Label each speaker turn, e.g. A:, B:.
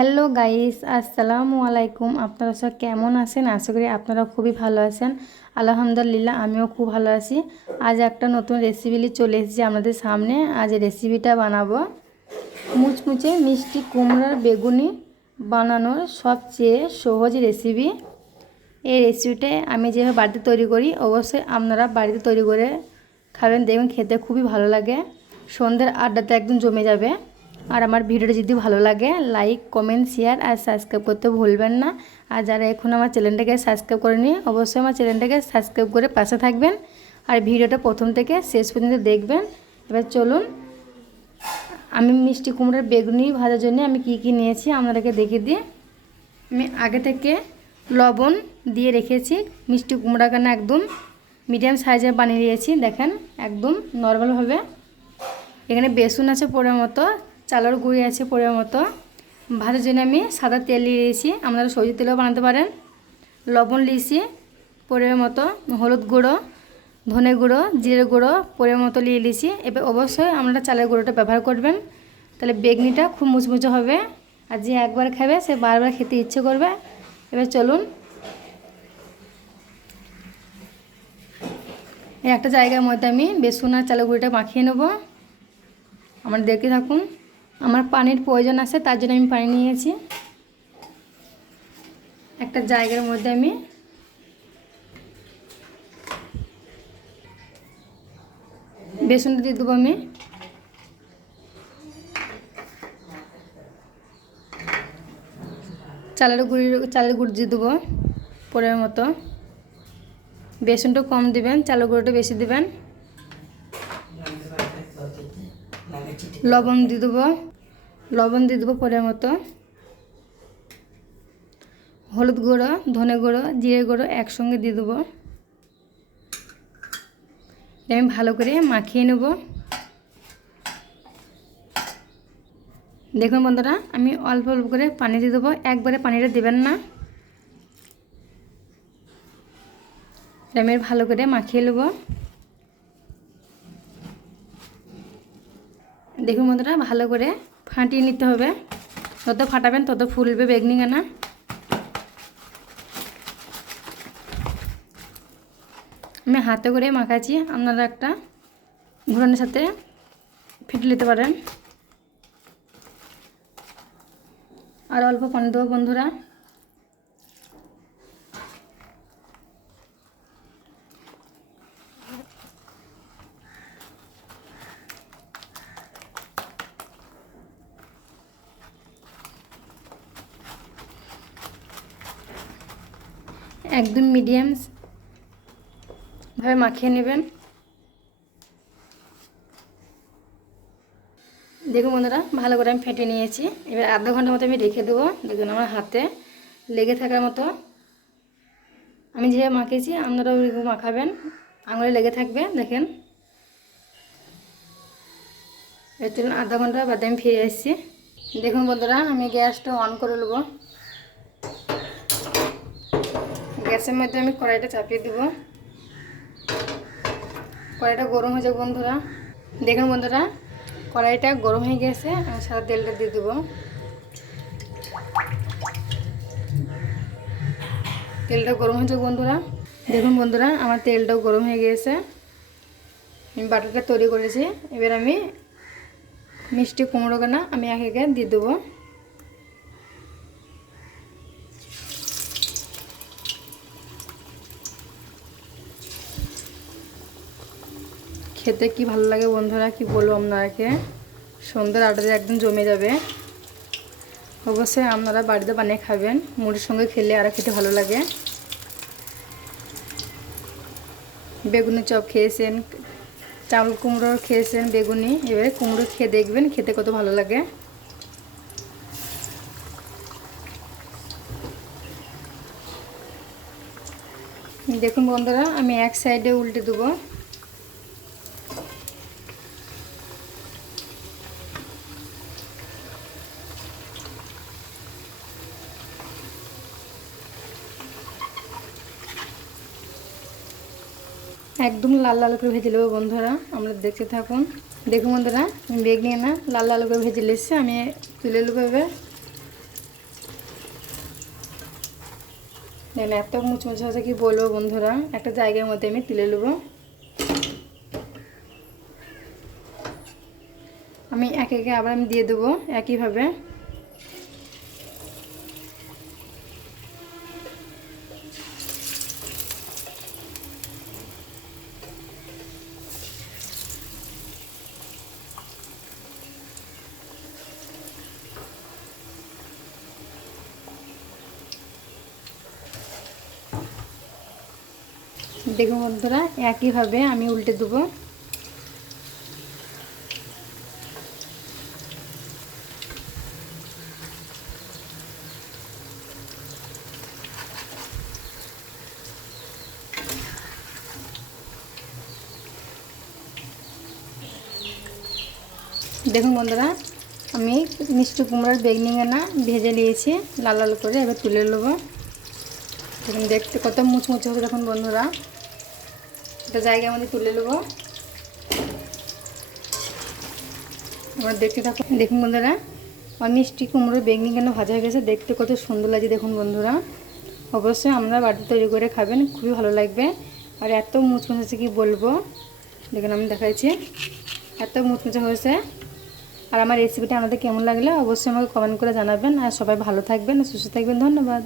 A: Hello guys, আসসালামু আলাইকুম। আপনারা সব কেমন আছেন? আশা করি আপনারা খুবই ভালো আছেন। আলহামদুলিল্লাহ, আমিও খুব ভালো আছি। আজ একটা নতুন রেসিপি নিয়ে চলে এসেছি আপনাদের সামনে। আজ রেসিপিটা বানাবো। মুচমুচে মিষ্টি কুমড়ার বেগুনি বানানোর সবচেয়ে সহজ রেসিপি এই রেসিপিটা আমি যেভাবে বাড়িতে তৈরি করি, অবশ্যই আপনারা বাড়িতে তৈরি করে খাবেন। দেখবেন খেতে খুবই ভালো লাগে। সন্ধ্যের আড্ডাতে একদম জমে যাবে। আর আমার ভিডিওটা যদি ভালো লাগে লাইক কমেন্ট শেয়ার আর সাবস্ক্রাইব করতে ভুলবেন না। আর যারা এখন আমার চ্যানেলটাকে সাবস্ক্রাইব করেনি, অবশ্যই আমার চ্যানেলটাকে সাবস্ক্রাইব করে পাশে থাকবেন। আর ভিডিওটা প্রথম থেকে শেষ পর্যন্ত দেখবেন। এবার চলুন, আমি মিষ্টি কুমড়োর বেগুনি ভাজার জন্য আমি কি কি নিয়েছি আপনাদেরকে দেখিয়ে দিই। আমি আগে থেকে লবণ দিয়ে রেখেছি, মিষ্টি কুমড়া কেন একদম মিডিয়াম সাইজে বানিয়ে দিয়েছি দেখেন, একদম নর্মালভাবে এখানে বেসন আছে পরের মতো চালের গুঁড়ি আছে পরের মতো। ভাতের জন্য আমি সাদা তেল নিয়ে নিয়েছি আপনারা সবজি তেলও বানাতে পারেন। লবণ লিয়েছি পরের মতো। হলুদ গুঁড়ো, ধনে গুঁড়ো জিরে গুঁড়ো পরের মতো নিয়ে নিয়েছি এবার অবশ্যই আপনারা চালের গুঁড়োটা ব্যবহার করবেন। তাহলে বেগনিটা খুব মুচমুচে হবে। আর যে একবার খাবে, সে বারবার খেতে ইচ্ছে করবে। এবার চলুন। একটা জায়গার মধ্যে আমি বেসন আর চালের গুঁড়িটা মাখিয়ে নেব। আমার দেখতে থাকুন। আমার পানির প্রয়োজন আছে, তার জন্য আমি পানি নিয়েছি। একটা জায়গার মধ্যে আমি বেসনটা দিয়ে দেবো আমি। চালের গুঁড়ি চালের গুঁড়ি দিয়ে দেবো পরের মতো। বেসনটা কম দিবেন, চালের গুঁড়োটা বেশি দিবেন। লবণ দিয়ে দেবো। লবণ দিয়ে দেবো পরের মতো। হলুদ গুঁড়ো, ধনে গুঁড়ো, জিরে গুঁড়ো একসঙ্গে দিয়ে দেবো। আমি ভালো করে মাখিয়ে নেব। দেখুন বন্ধুরা, আমি অল্প অল্প করে পানি দিয়ে দেবো। একবারে পানিটা দেবেন না। আমি ভালো করে মাখিয়ে নেব। দেখুন বন্ধুরা, ভালো করে ফাটিয়ে নিতে হবে। যত ফাটাবেন তত ফুলবে বেগনি গানা আমি হাতে করে মাখাচ্ছি, আপনারা একটা ঘুরানোর সাথে ফিটে নিতে পারেন। আর অল্প পানি দেবো বন্ধুরা। একদম মিডিয়াম ভাবে মাখিয়ে নেবেন। দেখুন বন্ধুরা, ভালো করে আমি ফেটে নিয়েছি। এবার আধা ঘণ্টার মতো আমি রেখে দেবো। দেখুন আমার হাতে লেগে থাকার মতো। আমি যেভাবে মাখিয়েছি আপনারা ওইরকম মাখাবেন। আঙুলে লেগে থাকবে, দেখেন। এর চলুন, আধা ঘণ্টা বাদে আমি ফিরে এসেছি। দেখুন বন্ধুরা, আমি গ্যাসটা অন করে নেব। গ্যাসের মধ্যে আমি কড়াইটা চাপিয়ে দেবো। কড়াইটা গরম হয়ে যাবে বন্ধুরা। দেখুন বন্ধুরা, কড়াইটা গরম হয়ে গেছে, আমি সাদা তেলটা দিয়ে দেবো। তেলটা গরম হয়ে যাবে বন্ধুরা। দেখুন বন্ধুরা, আমার তেলটাও গরম হয়ে গিয়েছে আমি বাটারটা তৈরি করেছি। এবার আমি মিষ্টি কুমড়ো কেনা আমি এক একে দিয়ে দেবো। খেতে কি ভালো লাগে বন্ধুরা? কি বলব আপনাকে? সন্ধ্যার আড্ডাতে একদম জমে যাবে। অবশ্যই আপনারা বাড়িতে বানিয়ে খাবেন। মুড়ির সঙ্গে খেলে আরও খেতে ভালো লাগে। বেগুনি চপ খেয়েছেন, চাউল কুমড়ো খেয়েছেন, বেগুনি। এবারে কুমড়ো খেয়ে দেখবেন, খেতে কত ভালো লাগে। দেখুন বন্ধুরা, আমি এক সাইডে উল্টে দেবো। একদম লাল লাল করে ভেজে নেব বন্ধুরা, আমরা দেখতে থাকুন। দেখুন বন্ধুরা, আমি বেগ নিয়ে না লাল লাল করে ভেজে নিচ্ছি, আমি তুলে নেব এবার। দেখেন, এত মুচমুচ আছে কি বলব বন্ধুরা, একটা জায়গার মধ্যে আমি তুলে নেব। আমি একে একে আবার আমি দিয়ে দেবো একইভাবে। দেখুন বন্ধুরা, একইভাবে আমি উল্টে দেবো। দেখুন বন্ধুরা, আমি মিষ্টি কুমড়োর বেগনিঙানা ভেজে নিয়েছি, লাল লাল করে এবার তুলে নেব। দেখুন, দেখতে কত মুচমুচে হবে দেখুন বন্ধুরা। একটা জায়গার আমাদের তুলে নেব। এবার দেখতে থাকুন দেখুন বন্ধুরা, আমার মিষ্টি কুমড়ো বেগনি কেন ভাজা হয়ে গেছে, দেখতে কত সুন্দর লাগছে, দেখুন বন্ধুরা। অবশ্যই আমরা বাড়িতে তৈরি করে খাবেন, খুবই ভালো লাগবে। আর এত মুচমুচে কি বলব? দেখুন, আমি দেখাইছি এত মুচমুচে হয়েছে। আর আমার রেসিপিটা আপনাদের কেমন লাগলে, অবশ্যই আমাকে কমেন্ট করে জানাবেন। আর সবাই ভালো থাকবেন, সুস্থ থাকবেন, ধন্যবাদ।